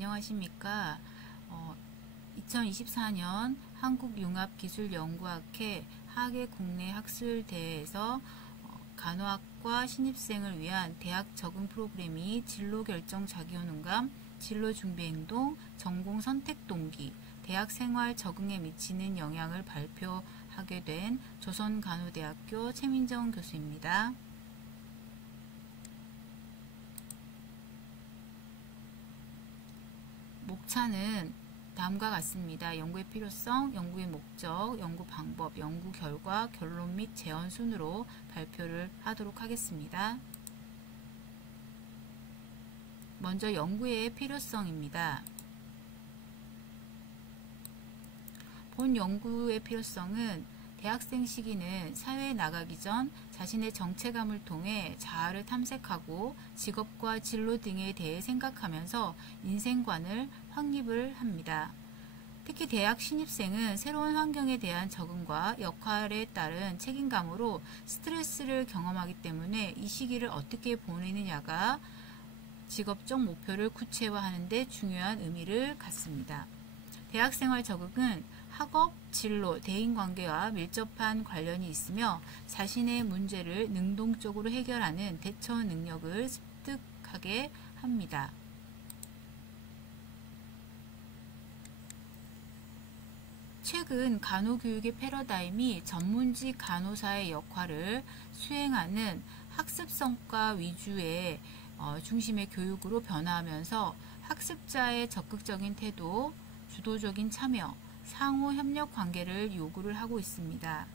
안녕하십니까. 2024년 한국융합기술연구학회 학예 국내 학술대회에서 간호학과 신입생을 위한 대학 적응 프로그램이 진로 결정 자기효능감, 진로 준비 행동, 전공 선택 동기, 대학 생활 적응에 미치는 영향을 발표하게 된 조선간호대학교 최민정 교수입니다. 목차는 다음과 같습니다. 연구의 필요성, 연구의 목적, 연구 방법, 연구 결과, 결론 및 재원 순으로 발표를 하도록 하겠습니다. 먼저 연구의 필요성입니다. 본 연구의 필요성은 대학생 시기는 사회에 나가기 전 자신의 정체감을 통해 자아를 탐색하고 직업과 진로 등에 대해 생각하면서 인생관을 확립을 합니다. 특히 대학 신입생은 새로운 환경에 대한 적응과 역할에 따른 책임감으로 스트레스를 경험하기 때문에 이 시기를 어떻게 보내느냐가 직업적 목표를 구체화하는 데 중요한 의미를 갖습니다. 대학생활 적응은 학업, 진로, 대인관계와 밀접한 관련이 있으며 자신의 문제를 능동적으로 해결하는 대처 능력을 습득하게 합니다. 최근 간호교육의 패러다임이 전문직 간호사의 역할을 수행하는 학습성과 위주의 중심의 교육으로 변화하면서 학습자의 적극적인 태도, 주도적인 참여, 상호 협력 관계를 요구를 하고 있습니다.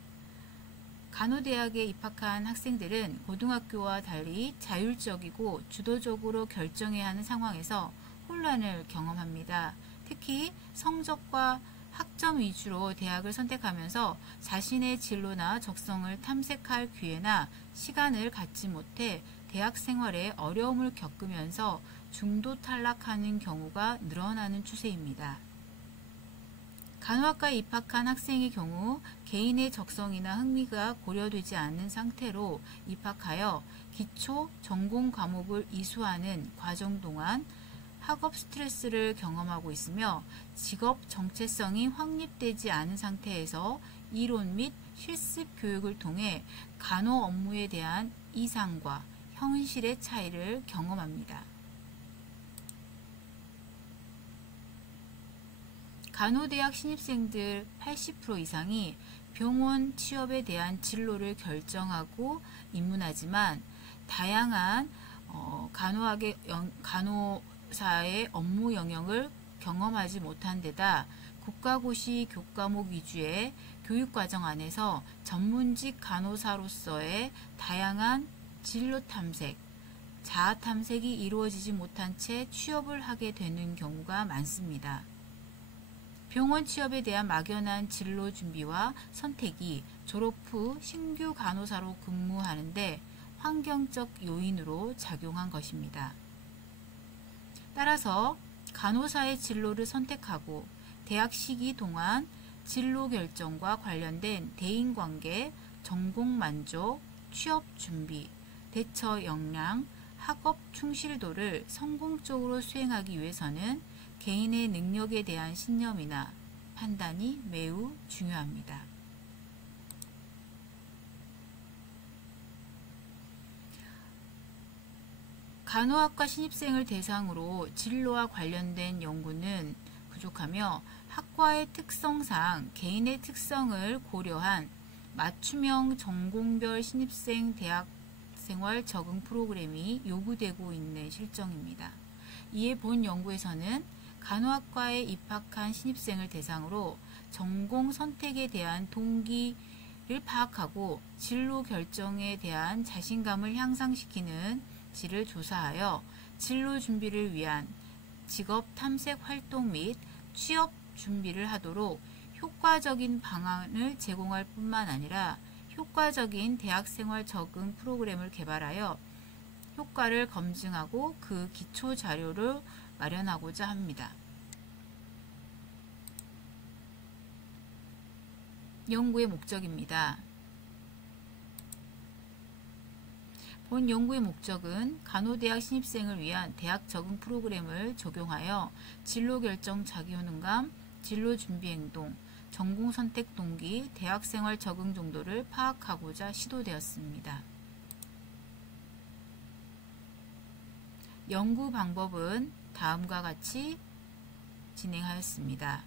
간호대학에 입학한 학생들은 고등학교와 달리 자율적이고 주도적으로 결정해야 하는 상황에서 혼란을 경험합니다. 특히 성적과 학점 위주로 대학을 선택하면서 자신의 진로나 적성을 탐색할 기회나 시간을 갖지 못해 대학 생활에 어려움을 겪으면서 중도 탈락하는 경우가 늘어나는 추세입니다. 간호학과에 입학한 학생의 경우 개인의 적성이나 흥미가 고려되지 않는 상태로 입학하여 기초, 전공 과목을 이수하는 과정 동안 학업 스트레스를 경험하고 있으며 직업 정체성이 확립되지 않은 상태에서 이론 및 실습 교육을 통해 간호 업무에 대한 이상과 현실의 차이를 경험합니다. 간호대학 신입생들 80% 이상이 병원 취업에 대한 진로를 결정하고 입문하지만 다양한 간호사의 업무 영역을 경험하지 못한 데다 국가고시 교과목 위주의 교육과정 안에서 전문직 간호사로서의 다양한 진로 탐색, 자아 탐색이 이루어지지 못한 채 취업을 하게 되는 경우가 많습니다. 병원 취업에 대한 막연한 진로 준비와 선택이 졸업 후 신규 간호사로 근무하는데 환경적 요인으로 작용한 것입니다. 따라서 간호사의 진로를 선택하고 대학 시기 동안 진로 결정과 관련된 대인관계, 전공 만족, 취업 준비, 대처 역량, 학업 충실도를 성공적으로 수행하기 위해서는 개인의 능력에 대한 신념이나 판단이 매우 중요합니다. 간호학과 신입생을 대상으로 진로와 관련된 연구는 부족하며 학과의 특성상 개인의 특성을 고려한 맞춤형 전공별 신입생 대학생활 적응 프로그램이 요구되고 있는 실정입니다. 이에 본 연구에서는 간호학과에 입학한 신입생을 대상으로 전공 선택에 대한 동기를 파악하고 진로 결정에 대한 자신감을 향상시키는 지를 조사하여 진로 준비를 위한 직업 탐색 활동 및 취업 준비를 하도록 효과적인 방안을 제공할 뿐만 아니라 효과적인 대학생활 적응 프로그램을 개발하여 효과를 검증하고 그 기초 자료를 마련하고자 합니다. 연구의 목적입니다. 본 연구의 목적은 간호대학 신입생을 위한 대학 적응 프로그램을 적용하여 진로 결정 자기효능감, 진로 준비 행동, 전공 선택 동기, 대학생활 적응 정도를 파악하고자 시도되었습니다. 연구 방법은 다음과 같이 진행하였습니다.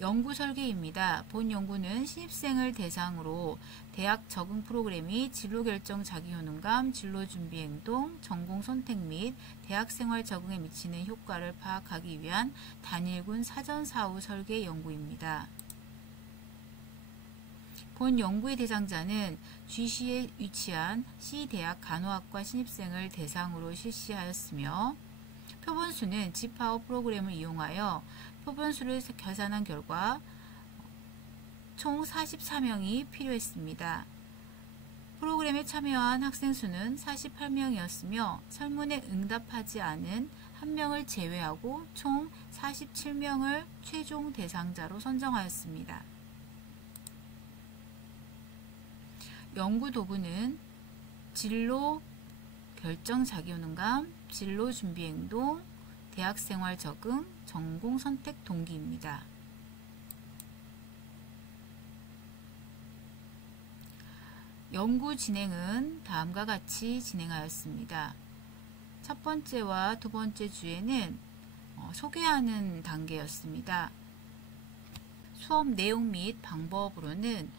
연구 설계입니다. 본 연구는 신입생을 대상으로 대학 적응 프로그램이 진로 결정 자기효능감, 진로 준비 행동, 전공 선택 및 대학생활 적응에 미치는 효과를 파악하기 위한 단일군 사전 사후 설계 연구입니다. 본 연구의 대상자는 GC에 위치한 C대학 간호학과 신입생을 대상으로 실시하였으며 표본수는 지파워 프로그램을 이용하여 표본수를 계산한 결과 총 44명이 필요했습니다. 프로그램에 참여한 학생 수는 48명이었으며 설문에 응답하지 않은 1명을 제외하고 총 47명을 최종 대상자로 선정하였습니다. 연구 도구는 진로 결정 자기효능감, 진로 준비 행동, 대학생활 적응, 전공 선택 동기입니다. 연구 진행은 다음과 같이 진행하였습니다. 첫 번째와 두 번째 주에는 소개하는 단계였습니다. 수업 내용 및 방법으로는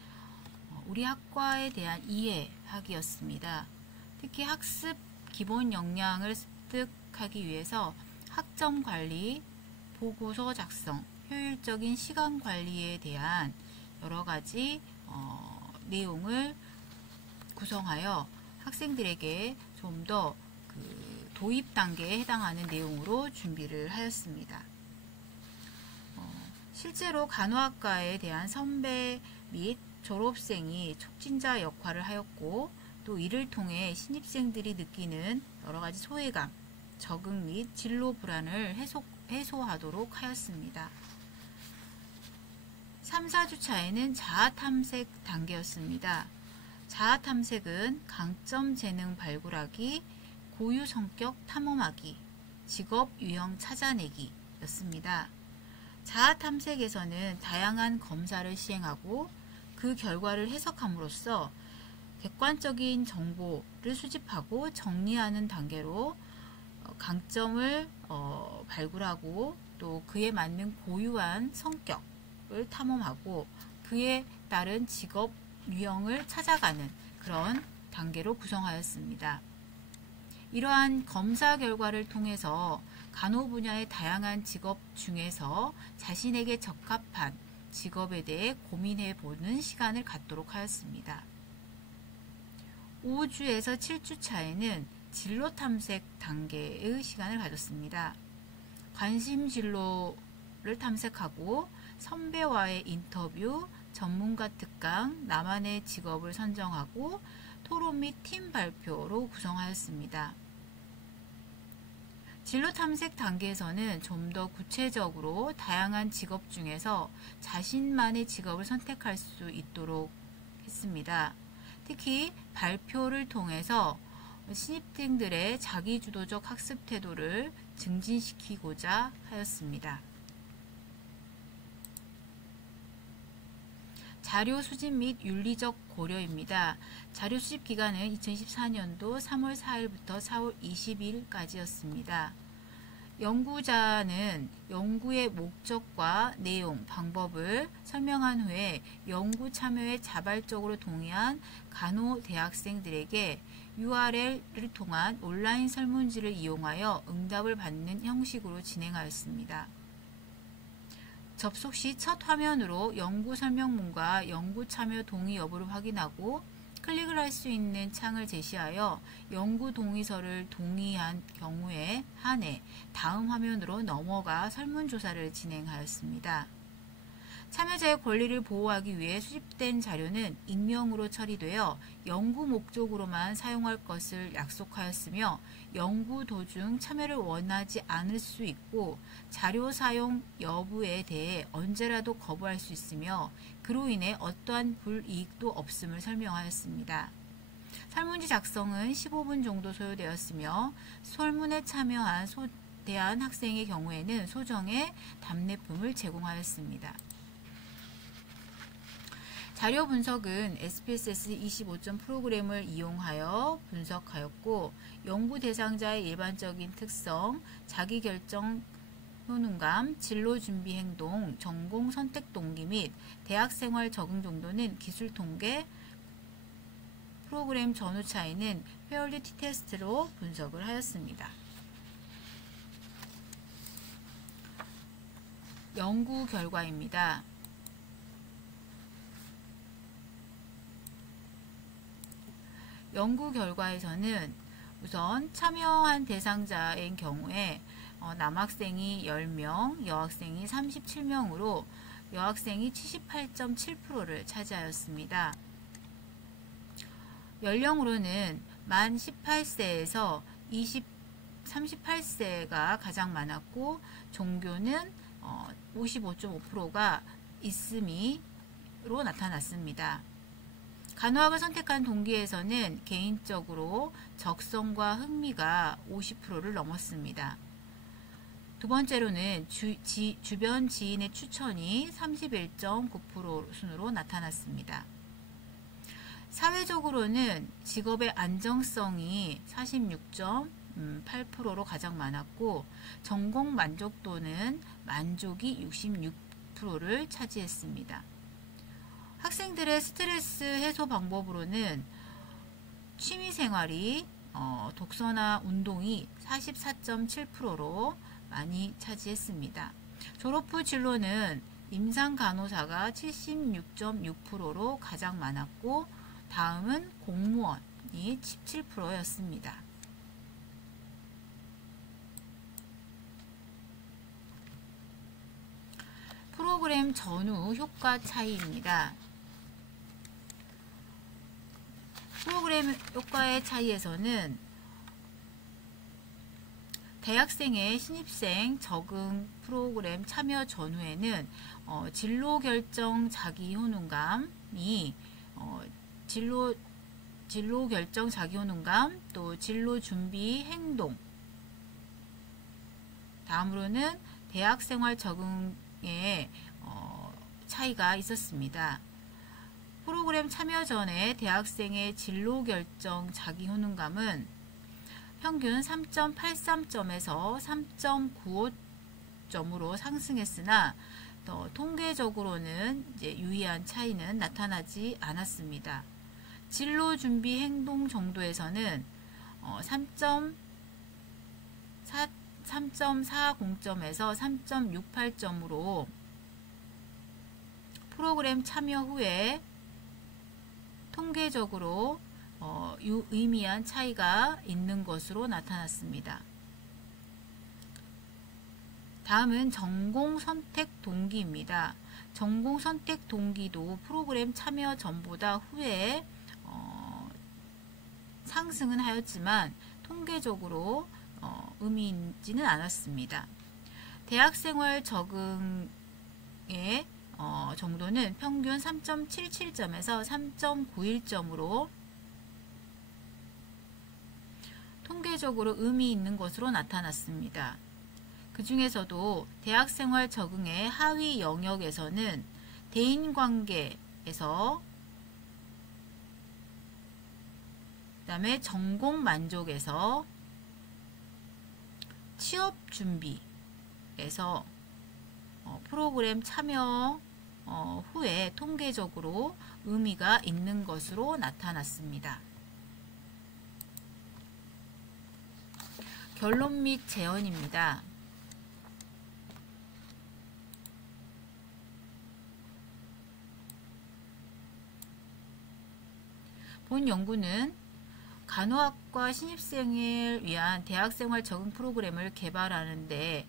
우리 학과에 대한 이해하기였습니다. 특히 학습 기본 역량을 습득하기 위해서 학점 관리, 보고서 작성, 효율적인 시간 관리에 대한 여러 가지 내용을 구성하여 학생들에게 좀 더 도입 단계에 해당하는 내용으로 준비를 하였습니다. 실제로 간호학과에 대한 선배 및 졸업생이 촉진자 역할을 하였고 또 이를 통해 신입생들이 느끼는 여러 가지 소외감, 적응 및 진로 불안을 해소하도록 하였습니다. 3, 4주차에는 자아탐색 단계였습니다. 자아탐색은 강점 재능 발굴하기, 고유 성격 탐험하기, 직업 유형 찾아내기 였습니다. 자아탐색에서는 다양한 검사를 시행하고 그 결과를 해석함으로써 객관적인 정보를 수집하고 정리하는 단계로 강점을 발굴하고 또 그에 맞는 고유한 성격을 탐험하고 그에 따른 직업 유형을 찾아가는 그런 단계로 구성하였습니다. 이러한 검사 결과를 통해서 간호 분야의 다양한 직업 중에서 자신에게 적합한 직업에 대해 고민해 보는 시간을 갖도록 하였습니다. 5주에서 7주차에는 진로 탐색 단계의 시간을 가졌습니다. 관심 진로를 탐색하고 선배와의 인터뷰, 전문가 특강, 나만의 직업을 선정하고 토론 및 팀 발표로 구성하였습니다. 진로 탐색 단계에서는 좀 더 구체적으로 다양한 직업 중에서 자신만의 직업을 선택할 수 있도록 했습니다. 특히 발표를 통해서 신입생들의 자기주도적 학습 태도를 증진시키고자 하였습니다. 자료 수집 및 윤리적 고려입니다. 자료 수집 기간은 2014년도 3월 4일부터 4월 20일까지였습니다. 연구자는 연구의 목적과 내용, 방법을 설명한 후에 연구 참여에 자발적으로 동의한 간호 대학생들에게 URL을 통한 온라인 설문지를 이용하여 응답을 받는 형식으로 진행하였습니다. 접속 시 첫 화면으로 연구 설명문과 연구 참여 동의 여부를 확인하고 클릭을 할 수 있는 창을 제시하여 연구 동의서를 동의한 경우에 한해 다음 화면으로 넘어가 설문조사를 진행하였습니다. 참여자의 권리를 보호하기 위해 수집된 자료는 익명으로 처리되어 연구 목적으로만 사용할 것을 약속하였으며 연구 도중 참여를 원하지 않을 수 있고 자료 사용 여부에 대해 언제라도 거부할 수 있으며 그로 인해 어떠한 불이익도 없음을 설명하였습니다. 설문지 작성은 15분 정도 소요되었으며 설문에 참여한 소대한 학생의 경우에는 소정의 답례품을 제공하였습니다. 자료 분석은 SPSS 25점 프로그램을 이용하여 분석하였고 연구 대상자의 일반적인 특성, 자기결정 효능감, 진로 준비 행동, 전공 선택 동기 및 대학생활 적응 정도는 기술 통계, 프로그램 전후 차이는 페어리티 테스트로 분석을 하였습니다. 연구 결과입니다. 연구 결과에서는 우선 참여한 대상자의 경우에 남학생이 10명, 여학생이 37명으로 여학생이 78.7%를 차지하였습니다. 연령으로는 만 18세에서 38세가 가장 많았고 종교는 55.5%가 있음이로 나타났습니다. 간호학을 선택한 동기에서는 개인적으로 적성과 흥미가 50%를 넘었습니다. 두 번째로는 주변 지인의 추천이 31.9% 순으로 나타났습니다. 사회적으로는 직업의 안정성이 46.8%로 가장 많았고 전공 만족도는 만족이 66%를 차지했습니다. 학생들의 스트레스 해소 방법으로는 취미생활이 독서나 운동이 44.7%로 많이 차지했습니다. 졸업 후 진로는 임상간호사가 76.6%로 가장 많았고 다음은 공무원이 17%였습니다. 프로그램 전후 효과 차이입니다. 프로그램 효과의 차이에서는 대학생의 신입생 적응 프로그램 참여 전후에는 진로 결정 자기 효능감이 진로 결정 자기 효능감, 또 진로 준비 행동, 다음으로는 대학생활 적응에 차이가 있었습니다. 프로그램 참여 전에 대학생의 진로 결정 자기 효능감은 평균 3.83점에서 3.95점으로 상승했으나 통계적으로는 유의한 차이는 나타나지 않았습니다. 진로 준비 행동 정도에서는 3.40점에서 3.68점으로 프로그램 참여 후에 통계적으로 유의미한 차이가 있는 것으로 나타났습니다. 다음은 전공 선택 동기입니다. 전공 선택 동기도 프로그램 참여 전보다 후에 상승은 하였지만 통계적으로 의미 있지는 않았습니다. 대학생활 적응의 정도는 평균 3.77점에서 3.91점으로 통계적으로 의미 있는 것으로 나타났습니다. 그 중에서도 대학생활 적응의 하위 영역에서는 대인관계에서 그 다음에 전공 만족에서 취업 준비에서 프로그램 참여 후에 통계적으로 의미가 있는 것으로 나타났습니다. 결론 및 제언입니다. 본 연구는 간호학과 신입생을 위한 대학생활 적응 프로그램을 개발하는 데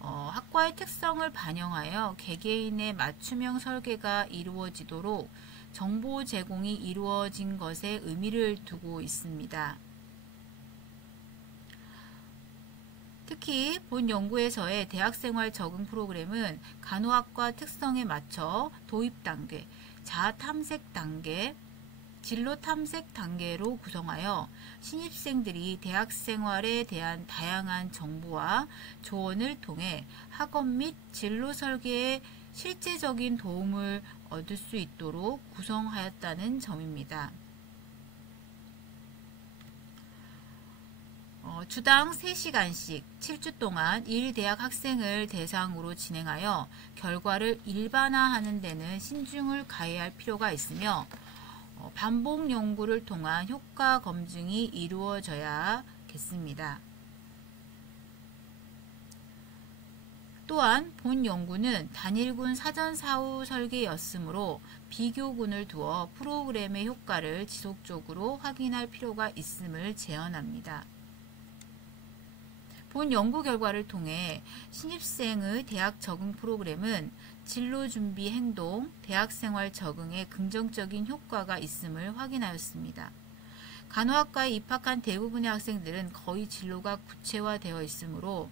학과의 특성을 반영하여 개개인의 맞춤형 설계가 이루어지도록 정보 제공이 이루어진 것에 의미를 두고 있습니다. 특히 본 연구에서의 대학생활 적응 프로그램은 간호학과 특성에 맞춰 도입 단계, 자아 탐색 단계, 진로 탐색 단계로 구성하여 신입생들이 대학생활에 대한 다양한 정보와 조언을 통해 학업 및 진로 설계에 실제적인 도움을 얻을 수 있도록 구성하였다는 점입니다. 주당 3시간씩 7주 동안 1대학 학생을 대상으로 진행하여 결과를 일반화하는 데는 신중을 가해야 할 필요가 있으며 반복 연구를 통한 효과 검증이 이루어져야겠습니다. 또한 본 연구는 단일군 사전사후 설계였으므로 비교군을 두어 프로그램의 효과를 지속적으로 확인할 필요가 있음을 제언합니다. 본 연구 결과를 통해 신입생의 대학 적응 프로그램은 진로준비 행동, 대학생활 적응에 긍정적인 효과가 있음을 확인하였습니다. 간호학과에 입학한 대부분의 학생들은 거의 진로가 구체화되어 있으므로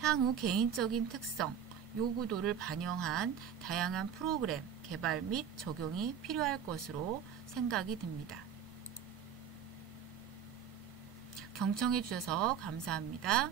향후 개인적인 특성, 요구도를 반영한 다양한 프로그램 개발 및 적용이 필요할 것으로 생각이 듭니다. 경청해 주셔서 감사합니다.